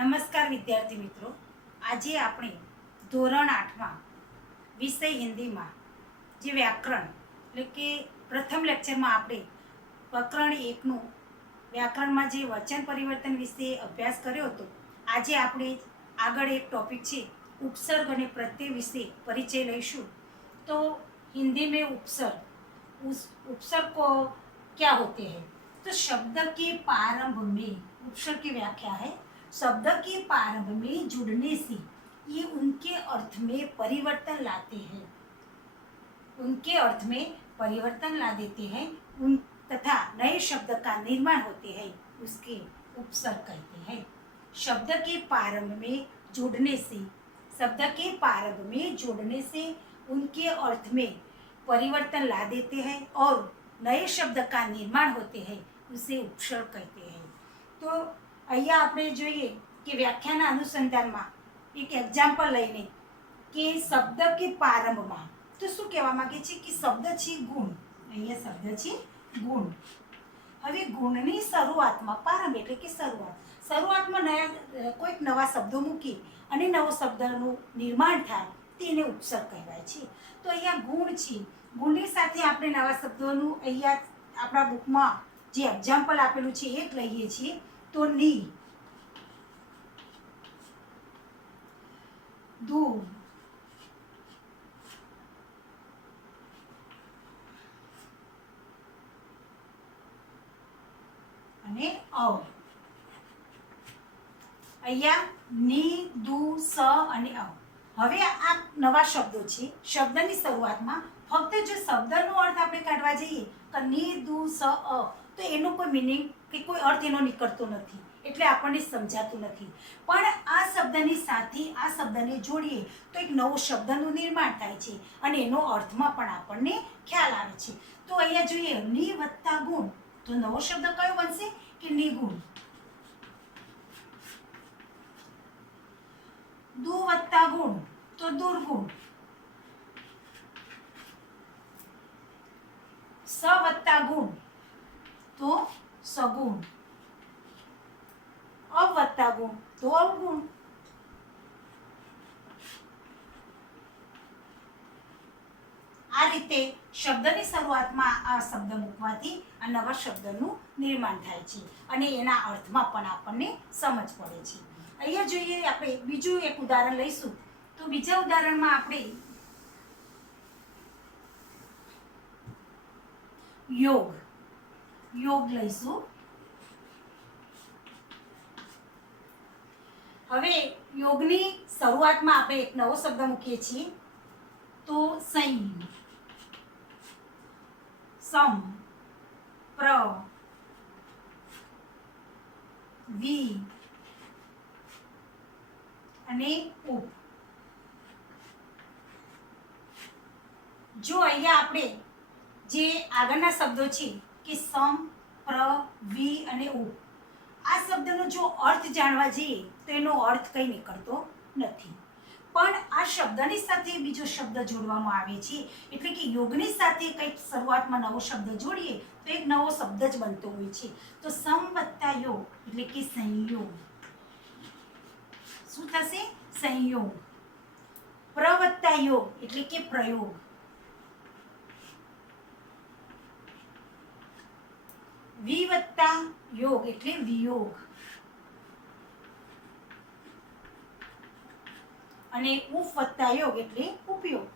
નમસ્કાર વિદ્યાર્થી મિત્રો, આજે આપણે ધોરણ 8માં વિષય હિન્દીમાં જે વ્યાકરણ એટલે કે પ્રથમ લેક્ચરમાં આપણે પ્રકરણ 1નું વ્યાકરણમાં જે વચન પરિવર્તન વિશે અભ્યાસ કર્યો હતો. આજે આપણે આગળ એક ટોપિક છે ઉપસર્ગ અને પ્રત્યય વિશે પરિચય લઈશું. તો हिंदी में उपसर्ग को क्या होते हैं? तो शब्द के प्रारंभ में उपसर्ग की व्याख्या है शब्द के प्रारंभ में जुड़ने से ये उनके अर्थ में परिवर्तन लाते हैं, उनके अर्थ में परिवर्तन ला देते हैं उन तथा नए शब्द का निर्माण होते हैं, उसके उपसर्ग कहते हैं. शब्द के प्रारंभ में जुड़ने से शब्द के प्रारंभ में जोड़ने से उनके अर्थ में परिवर्तन ला देते हैं और नए शब्द का निर्माण होते हैं, उसे उपसर्ग कहते हैं. तो અહીંયા આપણે જોઈએ કે વ્યાખ્યાના અનુસંધાનમાં એક એક્ઝામ્પલ લઈને કે શબ્દ કે પ્રારંભમાં તો શું કહેવા માંગે છે કે શબ્દ છે ગુણ. અહીંયા શબ્દ છે ગુણ. હવે ગુણની શરૂઆતમાં પ્રારંભ એટલે કે શરૂઆતમાં કોઈક નવા શબ્દો મૂકી અને નવો શબ્દનું નિર્માણ થાય તેને ઉપસર્ગ કહેવાય છે. તો અહીંયા ગુણ છે, ગુણની સાથે આપણે નવા શબ્દોનું અહીંયા આપણા બુકમાં જે એક્ઝામ્પલ આપેલું છે એ જ લઈએ છીએ. तो नी, दूर, અને અવ. અહીંયા ની, દુ, સ અને અવ. હવે આ નવા શબ્દો છે. શબ્દની શરૂઆતમાં ફક્ત જો શબ્દનો અર્થ આપણે કાઢવા જઈએ કે ની, દુ, સ, અ, તો એનો કોઈ મિનિંગ કે કોઈ અર્થ એનો નીકળતો નથી, એટલે આપણને સમજાતું નથી. પણ આ શબ્દની સાથે આ શબ્દને જોડીએ તો એક નવો શબ્દનું નિર્માણ થાય છે અને એનો અર્થમાં પણ આપણને ખ્યાલ આવે છે. તો અહીંયા જોઈએ ની વત્તા ગુણ, તો નવો શબ્દ કયો બનશે કે નિગુણ. દુ વત્તા ગુણ તો દુર્ગુણ. સ વત્તા ગુણ तो सगुण. अवत्ता गुण तो अवगुण. આ રીતે શબ્દની શરૂઆતમાં આ શબ્દ મૂકવાથી આ નવા શબ્દનું નિર્માણ થાય છે અને એના અર્થમાં પણ આપણને સમજ પડે છે. અહીંયા જોઈએ આપણે બીજું એક ઉદાહરણ લઈશું. તો બીજા ઉદાહરણમાં આપણે યોગ લઈશું. હવે યોગની શરૂઆતમાં આપણે એક નવો શબ્દ મૂકીએ છીએ. તો સંયમ, સમ, પ્ર, વિ અને ઉપ. જો અહીંયા આપણે જે આગળના શબ્દો છે કે સમ, પ્ર, વિ અને ઉ, આ શબ્દનો જો અર્થ જાણવા જઈએ તો એનો અર્થ કંઈ નીકળતો નથી. પણ આ શબ્દની સાથે બીજો શબ્દ જોડવામાં આવે છે, એટલે કે યોગની સાથે કંઈક શરૂઆતમાં નવો શબ્દ જોડીએ તો એક નવો શબ્દ જ બનતો હોય છે. તો સમ વત્તા યોગ એટલે કે સંયોગ. શું થશે? સંયોગ. પ્ર વત્તા યોગ એટલે કે પ્રયોગ. વિ વત્તા યોગ એટલે વિયોગ. અને ઉપ વત્તા યોગ એટલે ઉપયોગ.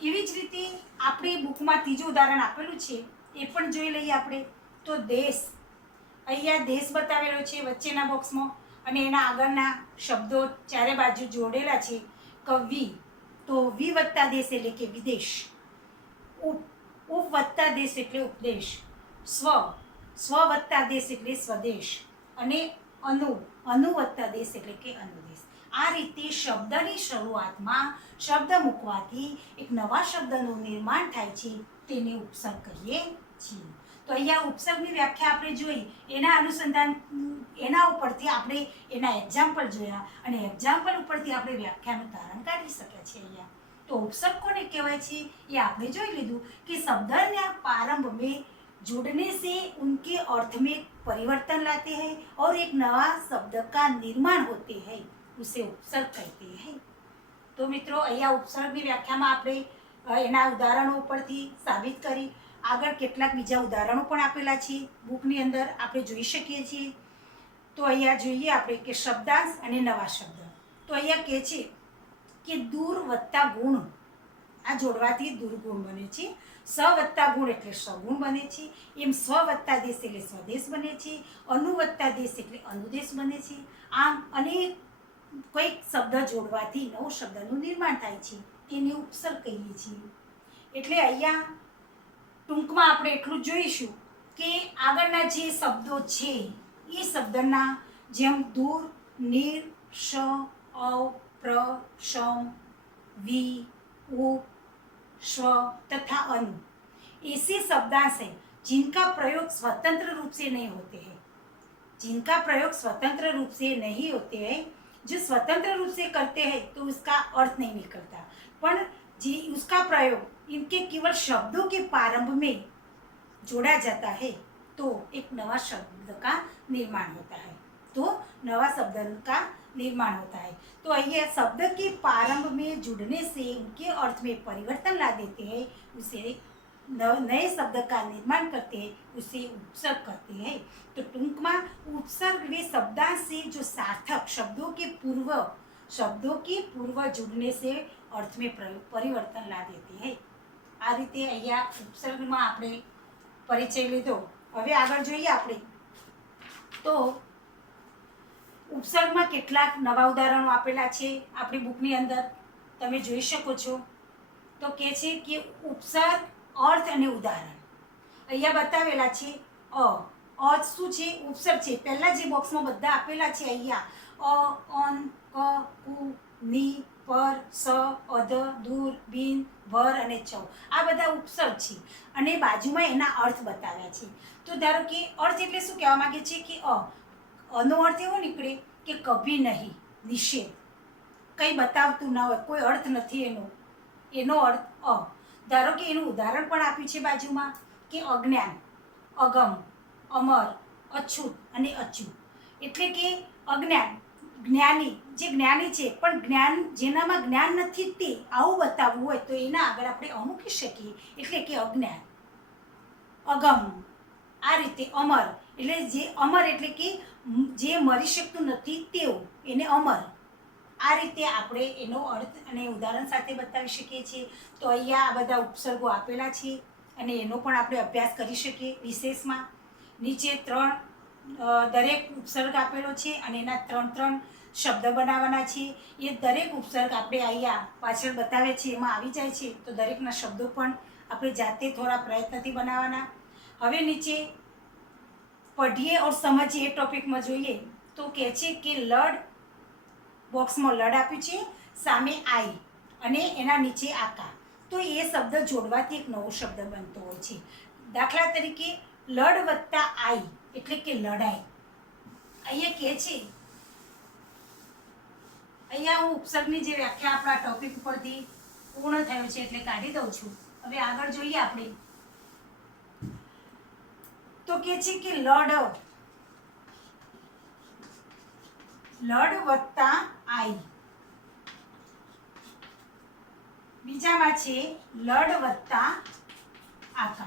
એવી જ રીતે આપણે બુકમાં ત્રીજું ઉદાહરણ આપેલું છે એ પણ જોઈ લઈએ આપણે. તો દેશ, અહીંયા દેશ બતાવેલો છે વચ્ચેના બોક્સમાં અને એના આગળના શબ્દો ચારે બાજુ જોડેલા છે. કવિ, તો વિ વત્તા દેશ એટલે કે વિદેશ. ઉપ વત્તા દેશ એટલે ઉપદેશ. સ્વ વત્તા દેશ એટલે સ્વદેશ. અને અનુ વત્તા દેશ એટલે કે અનુદેશ. આ રીતે શબ્દની શરૂઆતમાં શબ્દ મૂકવાથી એક નવા શબ્દનું નિર્માણ થાય છે, તેને ઉપસર્ગ કહીએ છીએ. તો અહીંયા ઉપસર્ગની વ્યાખ્યા આપણે જોઈ, એના અનુસંધાન એના ઉપરથી આપણે એના એક્ઝામ્પલ જોયા અને એક્ઝામ્પલ ઉપરથી આપણે વ્યાખ્યાનું તારણ કાઢી શક્યા છીએ. અહીંયા તો ઉપસર્ગ કોને કહેવાય છે એ આપણે જોઈ લીધું કે શબ્દના પ્રારંભ મેં जुड़ने से उनके अर्थ में परिवर्तन लाते हैं और एक नवा शब्द का निर्माण होते हैं, उसे उपसर्ग कहते हैं। तो મિત્રો અહીંયા ઉપસર્ગની વ્યાખ્યામાં આપણે એના ઉદાહરણો પરથી સાબિત કરી, આગળ કેટલાક બીજા ઉદાહરણો પણ આપેલા છે બુકની અંદર, આપણે જોઈ શકીએ છીએ। તો અહીંયા જોઈએ આપણે કે શબ્દાંશ અને નવા શબ્દ। તો અહીંયા કહે છે કે દૂર વત્તા ગુણ, આ જોડવાથી દુર્ગુણ બને છે। સ વત્તા ગુણ એટલે સગુણ બને છે। એમ સ્વ વત્તા દેશ એટલે સ્વદેશ બને છે। અનુ વત્તા દેશ એટલે અનુદેશ બને છે। આમ અનેક કોઈક શબ્દ જોડવાથી નવો શબ્દનું નિર્માણ થાય છે, તેને ઉપસર્ગ કહીએ છીએ। એટલે અહીંયા ટૂંકમાં આપણે એટલું જોઈશું કે આગળના જે શબ્દો છે એ શબ્દના જેમ દૂર, નીર, શ, અવ, પ્ર, શમ, વી, ઉપ, स्व तथा अनु ऐसे शब्दांश हैं जिनका प्रयोग स्वतंत्र रूप से नहीं होते हैं, जिनका प्रयोग स्वतंत्र रूप से नहीं होते हैं। जो स्वतंत्र रूप से करते हैं तो उसका अर्थ नहीं निकलता, पर जी उसका प्रयोग इनके केवल शब्दों के प्रारंभ में जोड़ा जाता है तो एक नवा शब्द का निर्माण होता है, तो नवा शब्द का निर्माण होता है। तो ये शब्द के प्रारंभ में जुड़ने से उनके अर्थ में परिवर्तन ला देते हैं, उसे नए शब्द का निर्माण करते हैं, उसे उपसर्ग कहते हैं। तो टूंक में उपसर्ग वे शब्दांश से जो सार्थक शब्दों के पूर्व जुड़ने से अर्थ में परिवर्तन ला देते हैं। आ रीते अहींया उपसर्ग में आपणे परिचय लीधो। हवे आगळ जोईए आपणे तो उपसर्गમાં કેટલાક નવા ઉદાહરણો આપેલા છે આપણી બુકની અંદર, તમે જોઈ શકો છો। તો કહે છે કે ઉપસર્ગ, અર્થ અને ઉદાહરણ અહીંયા બતાવેલા છે। અર્થ શું છે? ઉપસર્ગ છે। પહેલા જે બોક્સમાં બધા આપેલા છે અહીંયા અ, અન, ક, કુ, ની, પર, સ, અધ, દૂર, બિન, ભર અને ચૌ, આ બધા ઉપસર્ગ છે અને બાજુમાં એના અર્થ બતાવ્યા છે। તો ધારો કે અર્થ એટલે શું કહેવા માંગે છે કે અનો अर्थ एवो निकले कि कभी नहीं, निषेध, कई बतावतुं ना होय, कोई अर्थ नथी एनो, एनो अर्थ धारो कि एनुं उदाहरण पण आप्युं छे बाजुमां कि अज्ञान, अगम, अमर, अछूत अने अच्युत। एटले कि अज्ञान ज्ञानी, जे ज्ञानी छे पण ज्ञान जेनामां ज्ञान नथी ते आवुं बतावવું હોય તો એના આગળ આપણે મૂકી શકીએ, એટલે કે અજ્ઞાન। અગમ આ રીતે, અમર એટલે જે અમર એટલે કે જે મરી શકતું નથી તેવું, એને અમર, આ રીતે આપણે એનો અર્થ અને ઉદાહરણ સાથે બતાવી શકીએ છીએ। તો અહીંયા આ બધા ઉપસર્ગો આપેલા છે અને એનો પણ આપણે અભ્યાસ કરી શકીએ વિશેષમાં। નીચે દરેક ઉપસર્ગ આપેલો છે અને એના 3 શબ્દ બનાવવાના છે। એ દરેક ઉપસર્ગ આપણે અહીંયા પાછળ બતાવે છે એમાં આવી જાય છે, તો દરેકના શબ્દો પણ આપણે જાતે થોડા પ્રયત્નથી બનાવવાના। હવે નીચે पढ़िए और समझिए टॉपिक में जोईए। तो कहे छे कि लड, बॉक्स में लड आप्युं छे, सामे आई अने एना नीचे आका। तो ये शब्द जोड़वाथी एक नवो शब्द बनतो होय छे। दाखला तरीके लड वत्ता आई एटले के लड़ाई। अहींया कहे छे, अहींया हूँ उपसर्गनी जे व्याख्या आपणा टॉपिक परथी पूर्ण थयो छे एटले काढी दઉં છું। હવે આગળ જોઈએ આપણે। तो कहे छे कि लड, लड वत्ता आई, बीजामां छे लड वत्ता आका।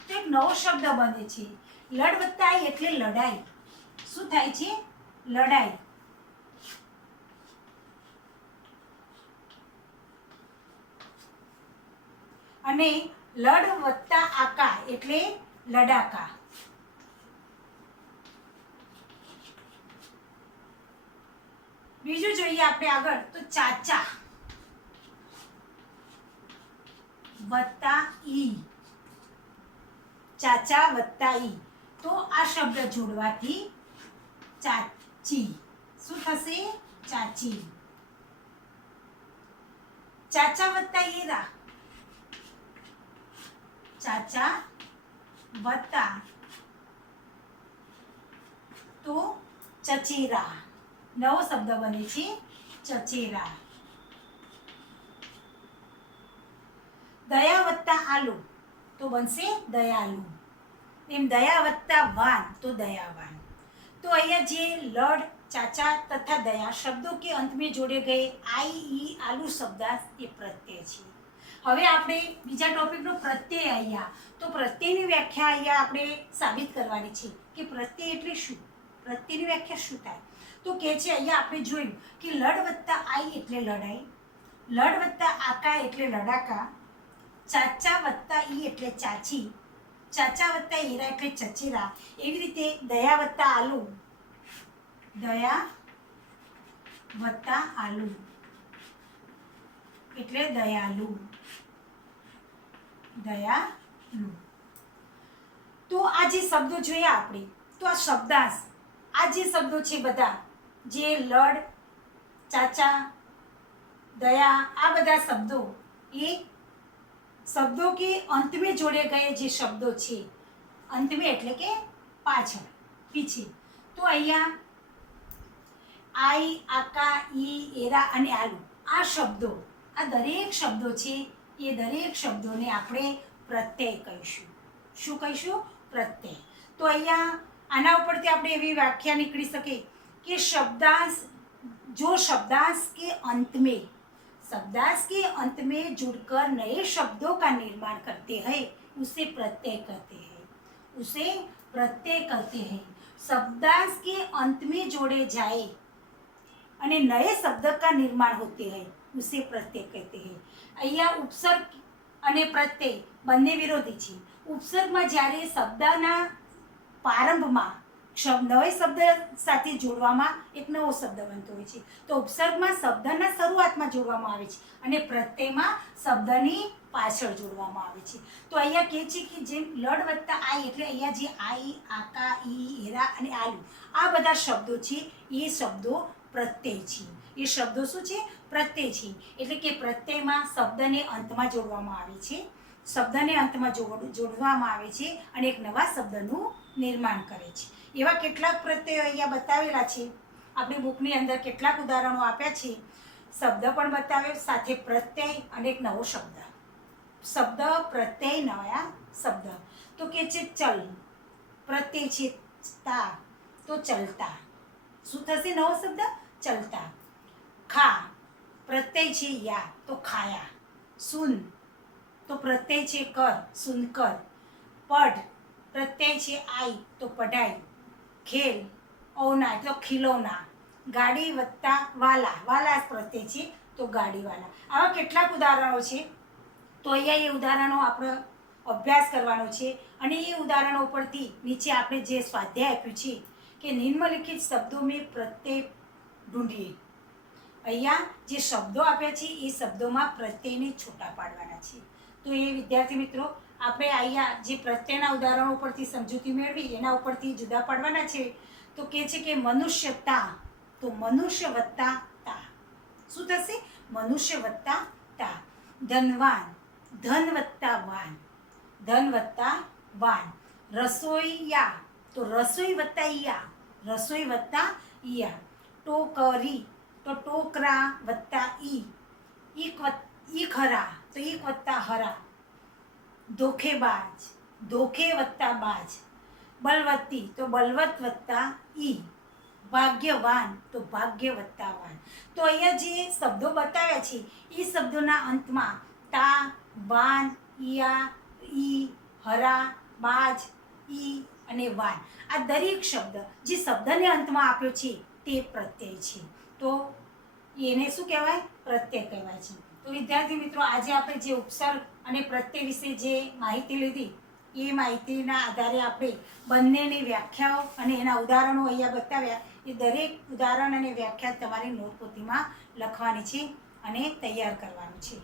तो एक नवो शब्द बने छे। लड वत्ता आई एटले लड़ाई। शुं थाय छे? लड़ाई। अने लड वत्ता आका एटले लडाका। बीजू जोईए आपणे आगळ तो चाचा वत्ता ई, चाचा वत्ता ई। तो आ शब्द जोड़वाथी चाची शुं थशे? चाची। चाचा वत्ता ईरा, चाचा वत्ता तो चचेरा, नवो शब्द बने छे चचेरा। दया वत्ता આલુ તો બનશે દયાલુ. એમ દયા વત્તા વાન તો દયાવાન. તો અહીંયા જે લડ, ચાચા તથા દયા શબ્દો કે અંત में જોડે ગए આઈ ઈ આલુ શબ્દાર્થ એ પ્રત્યય છે. હવે આપણે બીજા ટોપિકનો પ્રત્યય અહીંયા. તો પ્રત્યયની વ્યાખ્યા અહીંયા આપણે સાબિત કરવાની છે કે પ્રત્યય એટલે શું, પ્રત્યયની વ્યાખ્યા શું થાય. તો કે છે અહીંયા આપણે જોયું કે લડ વત્તા આઈ એટલે લડાઈ, લડ વત્તા આકા એટલે લડાકા, ચાચા વત્તા ઈ એટલે ચાચી, ચાચા વત્તા હીરા એટલે ચચેરા. એવી રીતે દયા વત્તા આલુ, દયા વત્તા આલુ એટલે દયાલુ, દયાલુ. તો આ જે શબ્દો જોયા આપણે, તો આ શબ્દાંશ, આ જે શબ્દો છે બધા, જે લડ, ચાચા, દયા, આ બધા શબ્દો એ શબ્દો કે અંત में જોડે ગયે જે શબ્દો છે, અંત में એટલે કે પાછળ, પીછે. તો અહીંયા આઈ, આકા, ઈ, એરા અને આલુ આ શબ્દો, આ દરેક શબ્દો છે એ દરેક શબ્દોને આપણે પ્રત્યય કહીશું. શું કહીશું? પ્રત્યય. તો અહીંયા આના ઉપરથી આપણે એવી વ્યાખ્યા નીકળી શકે કે शब्दांश, जो शब्दांश के अंत में, शब्दांश के अंत में जुड़कर नए शब्दों का निर्माण करते हैं उसे प्रत्यय कहते हैं, उसे प्रत्यय कहते हैं. शब्दांश के अंत में जोड़े जाए અને નए શબ્દ का निर्माण होते हैं उसे प्रत्यय कहते हैं. અહીંયા ઉપસર્ગ અને પ્રત્યય બંને વિરોધી છે. ઉપસર્ગમાં જ્યારે શબ્દના પ્રારંભમાં નવા શબ્દ સાથે જોડવામાં એક નવો શબ્દ બનતો હોય છે, તો ઉપસર્ગમાં શબ્દના શરૂઆતમાં જોડવામાં આવે છે અને પ્રત્યયમાં શબ્દની પાછળ જોડવામાં આવે છે. તો અહીંયા કહે છે કે જેમ લડ વત્તા આઈ એટલે અહીંયા જે આઈ, આકા, ઈ, એરા અને આલુ આ બધા શબ્દો છે એ શબ્દો પ્રત્યય છે. એ શબ્દો શું છે? પ્રત્યય છે. એટલે કે પ્રત્યયમાં શબ્દને અંતમાં જોડવામાં આવે છે, શબ્દને અંતમાં જોડવામાં આવે છે અને એક નવા શબ્દનું નિર્માણ કરે છે. એવા કેટલાક પ્રત્યયો અહીંયા બતાવેલા છે. આપણી બુકની અંદર કેટલાક ઉદાહરણો આપ્યા છે. શબ્દ પણ બતાવ્યો, સાથે પ્રત્યય અને એક નવો શબ્દ. શબ્દ, પ્રત્યય, નવા શબ્દ. તો કે છે ચલ, પ્રત્યય છે તા તો ચલતા. શું થશે નવો શબ્દ? ચલતા. ખા, પ્રત્યય છે યા તો ખાયા. સુન તો પ્રત્યય છે કર, સુનકર. પઢ, પ્રત્યય છે આઈ તો પઢાઈ. ખેલ, ઔના તો ખિલૌના. ગાડી વત્તા વાલા, વાલા પ્રત્યય છે તો ગાડીવાલા. આવા કેટલાક ઉદાહરણો છે. તો અહીંયા એ ઉદાહરણો આપણે અભ્યાસ કરવાનો છે અને એ ઉદાહરણો પરથી નીચે આપણે જે સ્વાધ્યાય આપ્યું છે કે નિમ્નલિખિત શબ્દો મેં પ્રત્યય ઢૂંઢીએ. અહીંયા જે શબ્દો આપ્યા છે એ શબ્દોમાં પ્રત્યયને છૂટા પાડવાના છે. તો એ વિદ્યાર્થી મિત્રો આપણે અહીંયા જે પ્રત્યયના ઉદાહરણો ઉપરથી સમજૂતી મેળવી એના ઉપરથી જુદા પાડવાના છે. તો કહે છે કે મનુષ્યતા તો મનુષ્ય વત્તા તા. શું થશે? મનુષ્ય વત્તા તા. ધનવાન, ધન વત્તા વાન, ધન વત્તા વાન. રસોઈયા તો રસોઈ વત્તા યા, રસોઈ વત્તા ઈયા. ટોકરી તો ટોકરા વત્તા ઈ, ઈક હરા તો ઈક વત્તા હરા. ધોખેબાજ, ધોખે વત્તા બાજ. બલવતી તો બલવત વત્તા ઈ. ભાગ્યવાન તો ભાગ્ય વત્તા વાન. તો અહીંયા જે શબ્દો બતાવ્યા છે એ શબ્દોના અંતમાં તા, વાન, ઈયા, ઈ, હરા, બાજ, ઈ અને વાન આ દરેક શબ્દ જે શબ્દને અંતમાં આપ્યો છે તે પ્રત્યય છે. તો એને શું કહેવાય? પ્રત્યય કહેવાય છે. તો વિદ્યાર્થી મિત્રો આજે આપણે જે ઉપસર્ગ અને પ્રત્યય વિશે જે માહિતી લીધી એ માહિતીના આધારે આપણે બંનેની વ્યાખ્યાઓ અને એના ઉદાહરણો અહીંયા બતાવ્યા. એ દરેક ઉદાહરણ અને વ્યાખ્યા તમારી નોટપોથીમાં લખવાની છે અને તૈયાર કરવાનું છે.